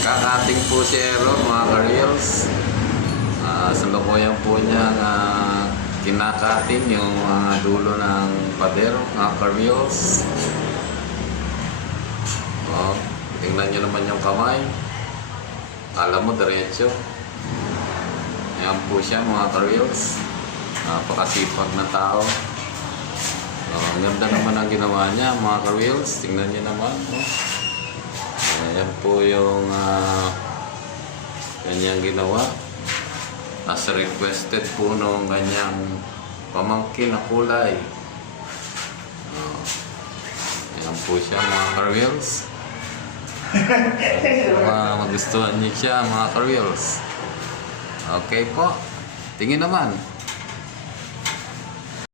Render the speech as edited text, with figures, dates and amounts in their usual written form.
Kakating po si Aaron, mga ka-reels. Salukuyan po niya kinakating yung dulo ng pader, mga ka-reels. Tingnan nyo naman yung kamay. Alam mo, diretso. Ayan po siya, mga ka-reels. Napakasipag na tao. Ang ganda naman ang ginawa niya, mga ka-reels. Tingnan nyo naman. Ayan po yung kanyang ginawa. Nasa requested po nung kanyang pamangkin na kulay. Ayan po siya, mga ka-reels. Magustuhan niyo siya, mga ka-reels. Okay po. Tingin naman.